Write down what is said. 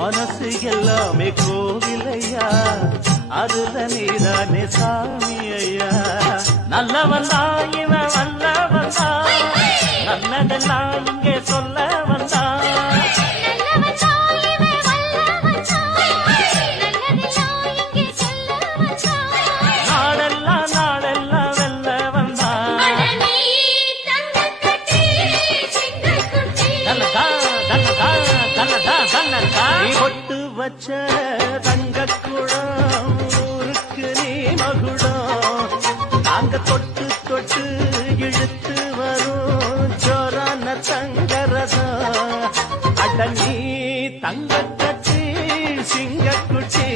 மனசு எல்லாமே கோவிலையா, அதுல நீதானே சாமி ஐயா. நல்லவந்தா இவன் வல்லவந்தா, நல்லதெல்லாம் இங்கே சொல்ல வந்தா. நாடெல்லாம் நாடெல்லாம் வெல்ல வந்தா. பொட்டு வச்ச தங்க குடம் ஊருக்கு நீ மகுடம். நாங்க தொட்டு தொட்டு இழுத்து வரும் ஜோரான தங்கரதம். அட நீ தங்க கட்டி சிங்க குட்டி.